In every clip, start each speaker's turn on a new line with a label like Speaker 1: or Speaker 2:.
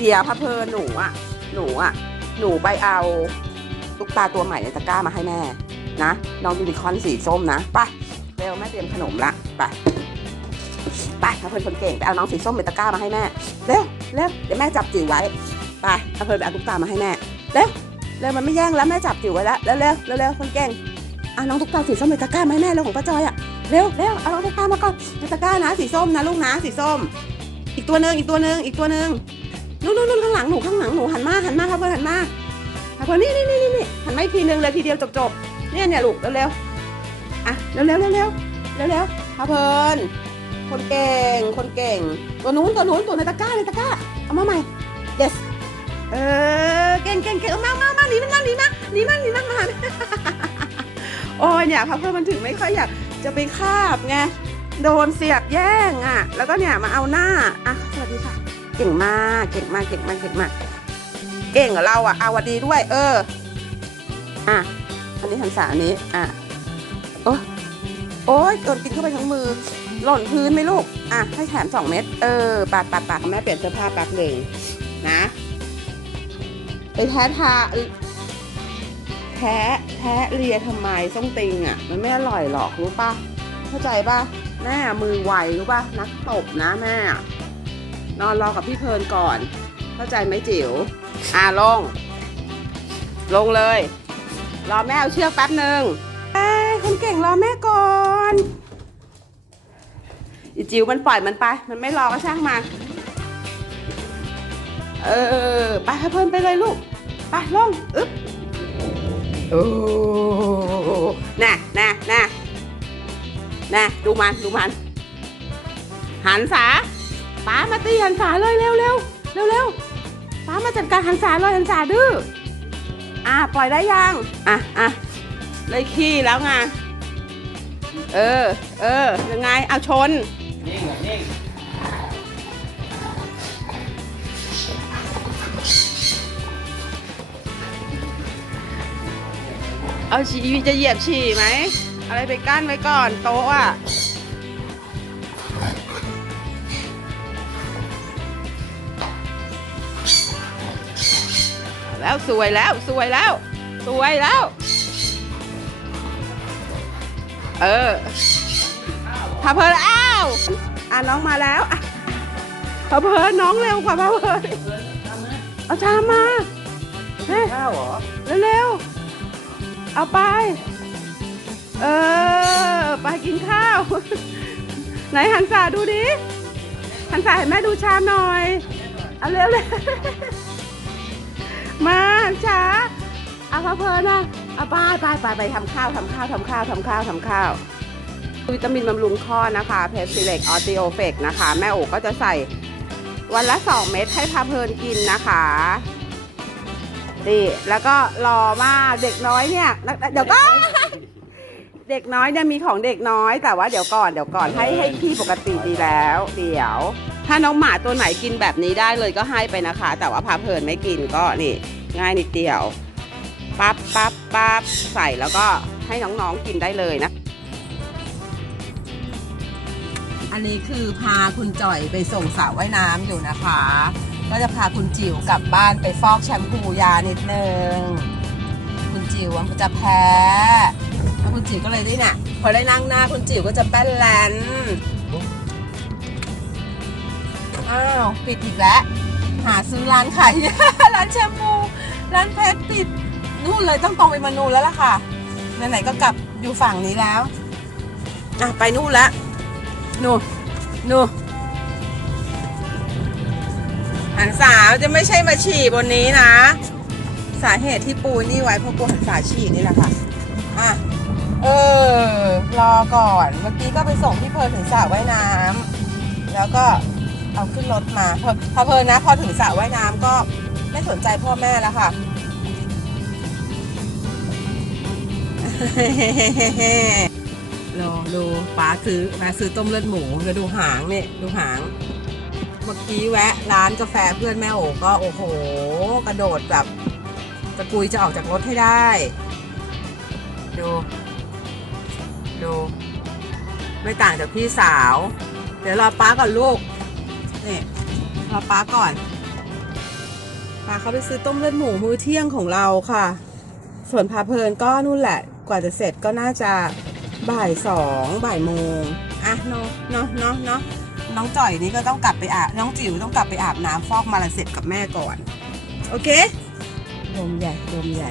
Speaker 1: เดี๋ยวพะเพลินหนูอะ หนูอะ หนูไปเอาตุ๊กตาตัวใหม่ในตะกร้ามาให้แม่ นะ น้องยูนิคอนสีส้มนะ ไป เร็วแม่เตรียมขนมละ ไป ไปพะเพลินคนเก่งไปเอาน้องสีส้มในตะกร้ามาให้แม่ เร็ว เร็ว เดี๋ยวแม่จับจิ๋วไว้ ไปพะเพลินไปเอาตุ๊กตามาให้แม่ เร็ว เร็วมันไม่แย่งแล้วแม่จับจิ๋วไว้แล้วเร็วเร็วเร็วเร็วคนเก่งเอาน้องตุ๊กตาสีส้มในตะกร้ามาให้แม่เร็วของป้าจอยอะ เร็วเร็วเอาน้องตุ๊กตามาก่อนในตะกร้านะ สีส้มนะลูกนะ สีส้ม อีกตัวหนึ่งอีกตัวหนึ่งอีกตัวหนึ่ง นู่นนู่นนู่นข้างหลังหนูข้างหลังหนูหันมาหันมาครับเพื่อนหันมาครับเพื่อนนี่นี่นี่นี่หันมาอีกทีนึงเลยทีเดียวจบจบเนี่ยเนี่ยลูกเร็วเร็วอะเร็วเร็วเร็วเร็วเร็วเร็วครับเพื่อนคนเก่งคนเก่ง ตัวนู้นตัวนู้นตัวในตะกร้าในตะกร้าเอามาใหม่ yes เออเก่งเก่งเก่งเอามามามาหนีมันมาหนีมาหนีมาหนีมามาโอ้ยเนี่ยพับเพื่อนมันถึงไม่ค่อยอยากจะไปคาบไงโดนเสียบแย่งอะ แล้วก็เนี่ยมาเอาหน้าอะสวัสดีค่ะ เก่งมาก เก่งมาก เก่งมาก เก่งมาก เก่งกับเราอะเอาวัดีด้วย เออ อะ อันนี้หันษาอันนี้ อะ โอ้โอ้ยโดนกินเข้าไปทั้งมือ หล่นพื้นไหมลูก อะ ให้แถมสองเม็ด เออ ปาดปาดปาดแม่เปลี่ยนเสื้อผ้าแป๊บหนึ่งนะ ไปแท้ทาแท้แท้เลียทำไมส้มติงอะ มันไม่อร่อยหรอกรู้ปะเข้าใจป่ะ แม่มือไวรู้ป่ะ นักตบนะแม่ นอนรอกับพี่เพลินก่อน เข้าใจไหมจิ๋วอ่าลง ลงเลย รอแม่เอาเชือกแป๊บหนึ่งเอ้คนเก่งรอแม่ก่อนอีจิ๋วมันปล่อยมันไป มันไม่รอก็ช่างมันเออไปให้เพลินไปเลยลูกไปลงอึ๊บโอ้น่ะน่ะน่ะน่ะดูมันดูมันหันษา ป้ามาตีหันษาเลยเร็วเร็วเร็วเร็วป้ามาจัดการหันษาเลยหันษาดื้ออะปล่อยได้ยังอะอะเลยขี้แล้วไงเออเออยังไงเอาชน
Speaker 2: นิ่งเอนิ่ง
Speaker 1: เอาฉี่จะเหยียบฉี่ไหมอะไรไปกั้นไว้ก่อนโต๊ะอะ แล้วสวยแล้วสวยแล้ว สวยแล้ว เออพาเพลินอ้าวอะน้องมาแล้วอะพาเพลินน้องเร็วกว่าพาเพลินเอาชามมาเฮ้ย
Speaker 2: ข้าวเหรอ
Speaker 1: เร็วๆเอาไป เออไปกินข้าว ไหนหันษาดูดิหันษาเห็นแม่ดูชามหน่อยเอาเร็วเลย มาจ้าเอาพะเพลินนะเอาไปไปไปไปทำข้าวทำข้าวทำข้าวทำข้าวทำข้าว วิตามินบำรุงข้อนะคะเพสซิเล็กออติโอเฟกนะคะ แม่โอ๋ก็จะใส่วันละ 2 เม็ดให้พาเพลินกินนะคะนี่แล้วก็รอมากเด็กน้อยเนี่ย เดี๋ยวก็ เด็กน้อยเนี่ยมีของเด็กน้อย แต่ว่าเดี๋ยวก่อนเดี๋ยวก่อนให้ให้พี่ปกติดีแล้ว เดี๋ยว ถ้าน้องหมาตัวไหนกินแบบนี้ได้เลยก็ให้ไปนะคะ แต่ว่าพาเพลินไม่กินก็นี่ ง่ายนิดเดียวปั๊บปั๊บปั๊บใส่แล้วก็ให้น้องๆกินได้เลยนะอันนี้คือพาคุณจ่อยไปส่งสระว่ายน้ำอยู่นะคะ ก็จะพาคุณจิ๋วกลับบ้านไปฟอกแชมพูยานิดนึง คุณจิ๋วมันจะแพ้ คุณจิ๋วก็เลยได้น่ะพอได้นั่งหน้าคุณจิ๋วก็จะแป้นแลนอ้าวปิดอีกแล้วหาซื้อร้านขายร้านแชมพูร้านเพชรปิดนู่นเลยต้องตรงไปมานูแล้วล่ะค่ะไหนๆก็กลับอยู่ฝั่งนี้แล้วอะไปนู่นแล้วนู่นนู่นหันสาวจะไม่ใช่มาฉี่บนนี้นะ สาเหตุที่ปูนี่ไว้เพราะกลัวหันสาฉี่นี่แหละค่ะ อะ เออ รอก่อน เมื่อกี้ก็ไปส่งพี่เพลินถึงสระว่ายน้ำแล้วก็เอาขึ้นรถมาพอพอเพลินนะ พอถึงสระว่ายน้ำก็ไม่สนใจพ่อแม่แล้วค่ะรอดูป้าซื้อมาซื้อต้มเลือดหมูแล้วดูหางนี่ดูหาง เมื่อกี้แวะร้านกาแฟเพื่อนแม่โอ๋ก็โอ้โห กระโดดแบบตะกุยจะออกจากรถให้ได้ ดู ดู ไม่ต่างจากพี่สาว เดี๋ยวรอป้าก่อนลูก นี่รอป้าก่อนาเขาไปซื้อต้มเลือดหมูมื้อเที่ยงของเราค่ะ ส่วนพาเพลินก็นู่นแหละ กว่าจะเสร็จก็น่าจะบ่ายสองบ่ายโมงอะเนาะเนาะเนาะเนาะน้องจ่อยนี่ก็ต้องกลับไปอาบน้องจิ๋วต้องกลับไปอาบน้ำฟอกมาลาเสร็จกับแม่ก่อน โอเคลมใหญ่ลมใหญ่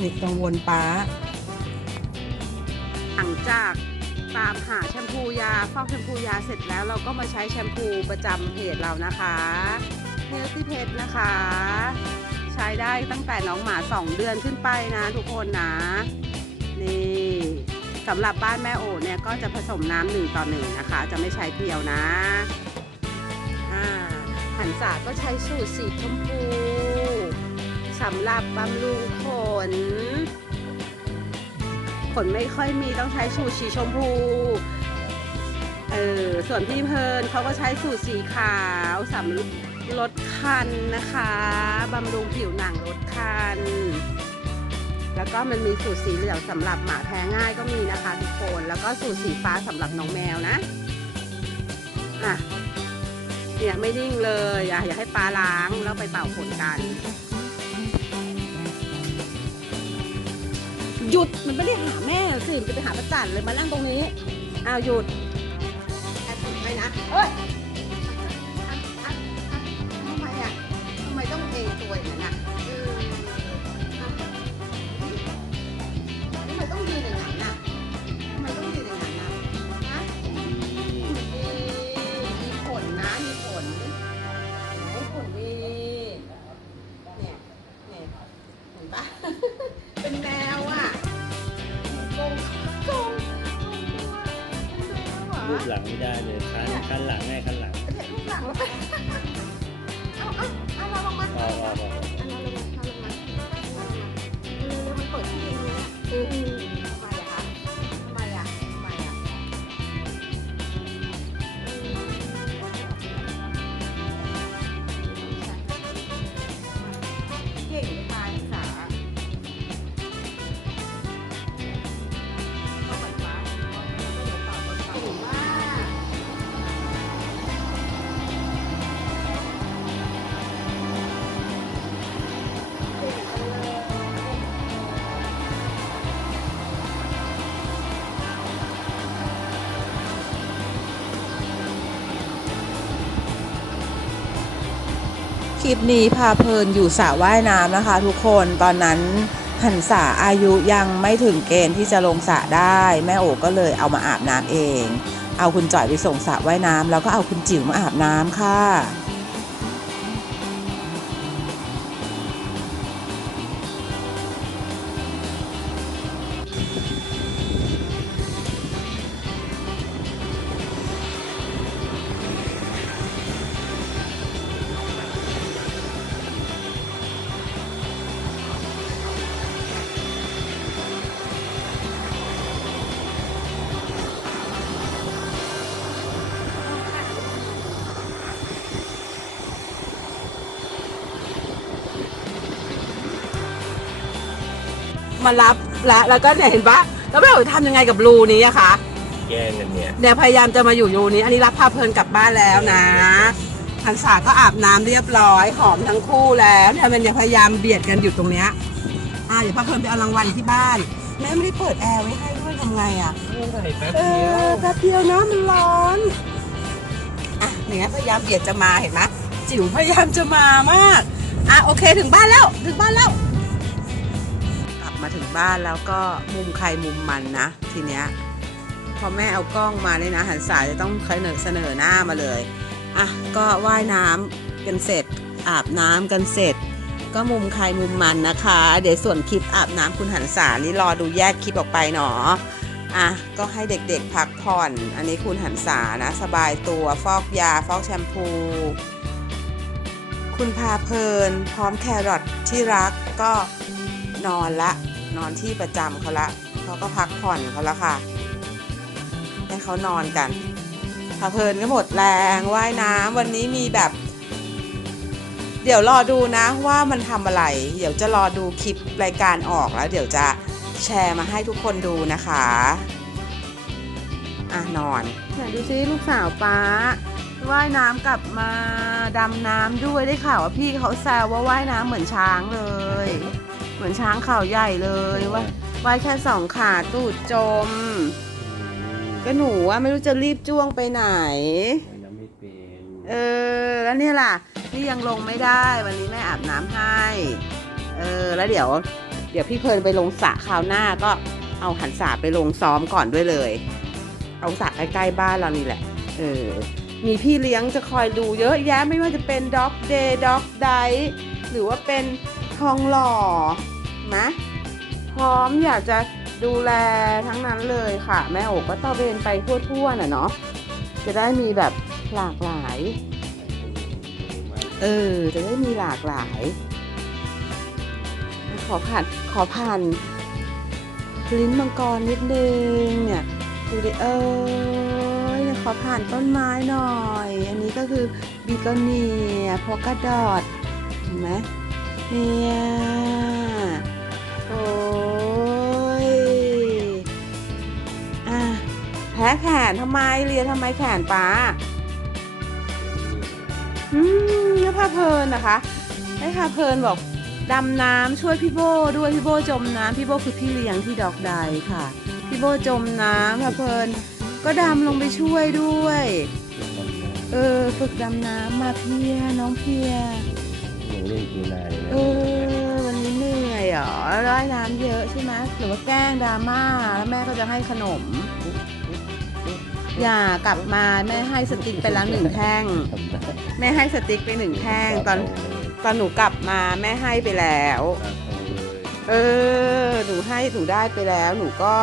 Speaker 1: นี่กังวลป้า จากตามหาแชมพูยาฟอกแชมพูยาเสร็จแล้วเราก็มาใช้แชมพูประจำเพจเรานะคะเฮลตี้เพจนะคะ ใช้ได้ตั้งแต่น้องหมา 2 เดือนขึ้นไปนะทุกคนนะนี่สำหรับบ้านแม่โอเนี่ยก็จะผสมน้ำหนึ่งต่อหนึ่งนะคะ จะไม่ใช้เพียวนะอ่าหันษาก็ใช้สูตรสีชมพูสำหรับบำรุงขน นไม่ค่อยมีต้องใช้สูตรสีชมพู เออส่วนพี่เพลินเขาก็ใช้สูตรสีขาวสำลดคันนะคะบำรุงผิวหนังลดคัน แล้วก็มันมีสูตรสีเหลืองสำหรับหมาแพ้ง่ายก็มีนะคะทุกคน แล้วก็สูตรสีฟ้าสำหรับน้องแมวนะอะเนี่ยไม่นิ่งเลยอะอยาให้ปลาล้างแล้วไปเป่าขนกัน หยุดมันไม่ได้หาแม่สิมันจะไปหาประจันเลยมานั่งตรงนี้อ้าวหยุดแอบหยุดไปนะเอ้ย รอ
Speaker 2: รูปหลังไม่ได้เลยคันคันหลังแม่คันหลัง
Speaker 1: เด็กลูกหลังแล้วไปเอาเอาเอาเราลงมา
Speaker 2: พอพอพอ
Speaker 1: เอาเราลงมาเราลงมาเราลงมาเร็วๆมันเปิดที่เองเลยเออทำไมอะคะทำไมอะทำไมอะเก่งเลยค่ะ ลิปนี้พาเพลินอยู่สระว่ายน้ำนะคะ ทุกคนตอนนั้นหันษาอายุยังไม่ถึงเกณฑ์ที่จะลงสระได้ แม่โอก็เลยเอามาอาบน้ำเอง เอาคุณจ่อยไปส่งสระว่ายน้ำแล้วก็เอาคุณจิ๋วมาอาบน้ำค่ะ มารับแล้วแล้วก็เนี่ยเห็นปะแล้วแม่โอทำยังไงกับรูนี้อะคะ
Speaker 2: แย่งกันเนี่ย
Speaker 1: เนี่ยพยายามจะมาอยู่ยูนี้ อันนี้รับพาเพลินกลับบ้านแล้วนะหันษาก็อาบน้ำเรียบร้อยหอมทั้งคู่แล้วเนี่ยมันเนี่ยพยายามเบียดกันอยู่ตรงเนี้ยอ่าเดี๋ยวพาเพลินไปเอารางวัลที่บ้านแม่ไม่ได้เปิดแอร์ไว้ให้ด้วยทำไงอะ
Speaker 2: แป๊บ
Speaker 1: เอ
Speaker 2: เดียว
Speaker 1: อแป๊บเดียวนะมันร้อน อะเนี่ยพยายามเบียดจะมาเห็นไหมจิ๋วพยายามจะมามาก อะโอเคถึงบ้านแล้ว ถึงบ้านแล้วกลับมา ถึงบ้านแล้วก็มุมใครมุมมันนะ ทีเนี้ยพอแม่เอากล้องมาเนี่ยนะ หันสายจะต้องเสนอเสนอหน้ามาเลยอะก็ว่ายน้ำกันเสร็จ อาบน้ำกันเสร็จ ก็มุมใครมุมมันนะคะ เดี๋ยวส่วนคลิปอาบน้ำคุณหันสานี่รอดูแยกคลิปออกไปหนออะก็ให้เด็กๆพักผ่อน อันนี้คุณหันษานะ สบายตัวฟอกยาฟอกแชมพู คุณพาเพลิน พร้อมแครอทที่รักก็นอนละ นอนที่ประจำเขาละ เขาก็พักผ่อนเขาละค่ะ ให้เขานอนกันพาเพลินก็หมดแรงว่ายน้ำวันนี้มีแบบ เดี๋ยวรอดูนะว่ามันทำอะไร เดี๋ยวจะรอดูคลิปรายการออกแล้ว เดี๋ยวจะแชร์มาให้ทุกคนดูนะคะอะนอนไหนดูซิลูกสาวป้าว่ายน้ำกลับมาดำน้ำด้วยได้ข่าวว่าพี่เขาแซวว่าว่ายน้ำเหมือนช้างเลย เหมือนช้างเขาใหญ่เลยว่าว่ายแค่สองขาตูดจม ก็หนูว่าไม่รู้จะรีบจ้วงไปไหน
Speaker 2: น้ำไม่เป็น
Speaker 1: เออ แล้วเนี่ยล่ะพี่ยังลงไม่ได้ วันนี้แม่อาบน้ำให้ เออ แล้วเดี๋ยว เดี๋ยวพี่เพลินไปลงสระคราวหน้าก็เอาหันสาไปลงซ้อมก่อนด้วยเลย เอาสระใกล้ๆบ้านเรานี่แหละ เออ มีพี่เลี้ยงจะคอยดูเยอะแยะไม่ว่าจะเป็นด็อกเดย์ด็อกไดหรือว่าเป็น ทองหล่อนะพร้อมอยากจะดูแลทั้งนั้นเลยค่ะ แม่โอ๋ก็ตะเวนไปทั่วๆน่ะเนาะจะได้มีแบบหลากหลายเออจะได้มีหลากหลาย ขอผ่านขอผ่านลิ้นมังกรนิดนึงเนี่ยดูดิเอ้ยขอผ่านต้นไม้หน่อย อันนี้ก็คือบีกเนียโพกาดอทเห็นไหม เนี่ยโอ้ยอะแพ้แขนทำไมเรียนทำไมแขนป้าอืมแล้วพาเพลินนะคะให้พาเพลินบอกดำน้ำช่วยพี่โบด้วยพี่โบจมน้ำพี่โบคือพี่เลี้ยงที่ดอกไดค่ะ พี่โบจมน้ำพาเพลิน ก็ดำลงไปช่วยด้วย เออ ฝึกดำน้ำมาเพียน้องเพีย
Speaker 2: เย
Speaker 1: อะใช่ไหมหรือว่าแกล้งดราม่าแล้วแม่ก็จะให้ขนม อย่ากลับมาแม่ให้สติ๊กไปแล้วหนึ่งแท่ง
Speaker 2: ทำได้
Speaker 1: แม่ให้สติ๊กไปหนึ่งแท่งตอนตอนหนูกลับมาแม่ให้ไปแล้ว เออ หนูให้หนูได้ไปแล้ว หนูก็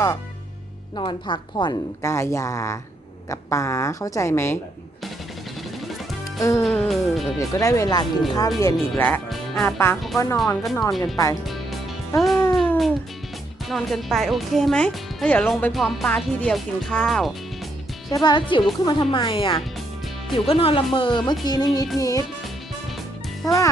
Speaker 1: นอนพักผ่อนกายา กับป้าเข้าใจไหม เออ เดี๋ยวก็ได้เวลากินข้าวเย็นอีกแล้วอาป้าเขาก็นอนก็นอนกันไป เออ นอนกันไปโอเคไหมแล้วเดี๋ยวลงไปพร้อมปลาทีเดียวกินข้าวใช่ป่ะแล้วจิ๋วลุกขึ้นมาทำไมอะจิ๋วก็นอนละเมอเมื่อกี้นิดนิดๆใช่ป่ะ